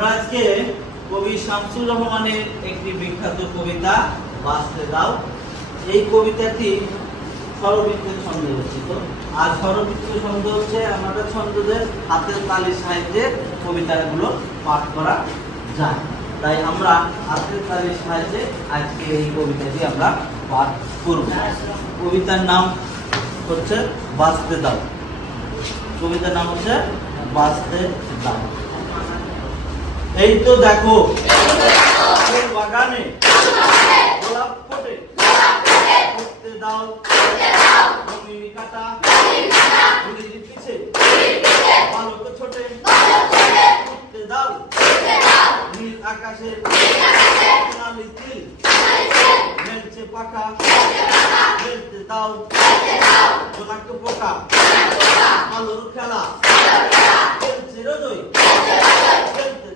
আমরা আজকে কবি শামসুর রহমানের একটি বিখ্যাত কবিতা বাঁচতে দাও। এই কবিতাটি স্বরবৃত্তের ছন্দে রচিত। আর স্বরবৃত্তের ছন্দ হচ্ছে আমাদের ছন্দদের হাতের তালির সাহায্যে কবিতাগুলো পাঠ করা যায়। তাই আমরা হাতের তালির সাহায্যে আজকে এই কবিতাটি আমরা পাঠ করব। কবিতার নাম হচ্ছে বাঁচতে দাও। কবিতার নাম হচ্ছে বাঁচতে দাও। এই তো দেখো বাগানে গোলাপ ফোটে, ফুটতে দাও জমির কাটা, ঘুড়ির পিছে পালক ছোটে, ফুটতে দাও নীল আকাশে সোনালি তিল, মেলছে পাখা মেলতে দাও জোনাক পোকা, আলোর খেলা খেলছে রোদই